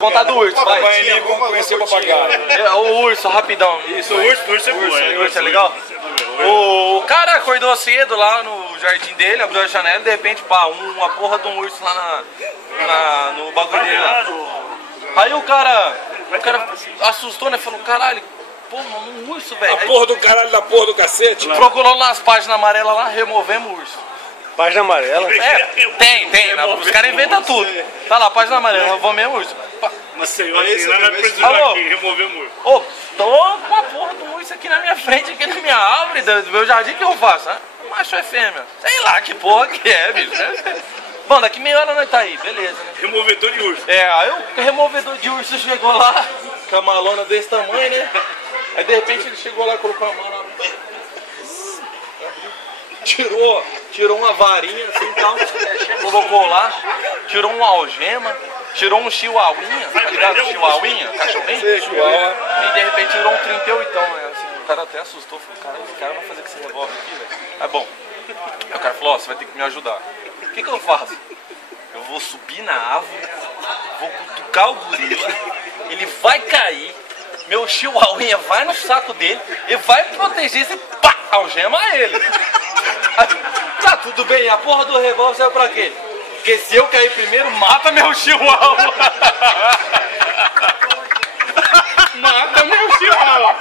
Contar do urso, vai. Vamos conhecer o papagaio. O urso, rapidão. Isso, o urso é boa. O urso é legal? O cara acordou cedo lá no jardim dele, abriu a janela e de repente, pá, uma porra de um urso lá no bagulho dele lá. Aí o cara assustou, né? Falou, caralho, porra, um urso, velho. A porra do caralho da porra do cacete. Procurou nas páginas amarelas lá, removemos o urso. Página amarela? É, tem. Os caras inventam tudo. Tá lá, página amarela, removemos o urso. Uma senhora tem lá na precisão aqui, remover o urso. Ô, tô com a porra do urso aqui na minha frente, aqui na minha árvore, do meu jardim, o que eu faço? Né? Macho é fêmea. Sei lá que porra que é, bicho. Bom, daqui meia hora nós tá aí, beleza, né? Removedor de urso. É, aí o removedor de urso chegou lá, com a malona desse tamanho, né? Aí de repente ele chegou lá, colocou a mão lá, tirou uma varinha assim e tal, colocou lá, tirou uma algema, tirou um chihuahuinha, tá ligado? Chihuahuinha, cachorrinho? E de repente tirou um 38, né? Assim, o cara até assustou, falou, cara, esse cara vai fazer com esse revólver aqui, velho. Aí bom, aí o cara falou, ó, você vai ter que me ajudar. O que eu faço? Eu vou subir na árvore, vou cutucar o gorila, ele vai cair, meu chihuahuinha vai no saco dele e vai proteger esse pá, algema ele. Tá tudo bem, a porra do revólver serve pra quê? Porque se eu cair primeiro, mata meu chihuahua. Mata meu chihuahua.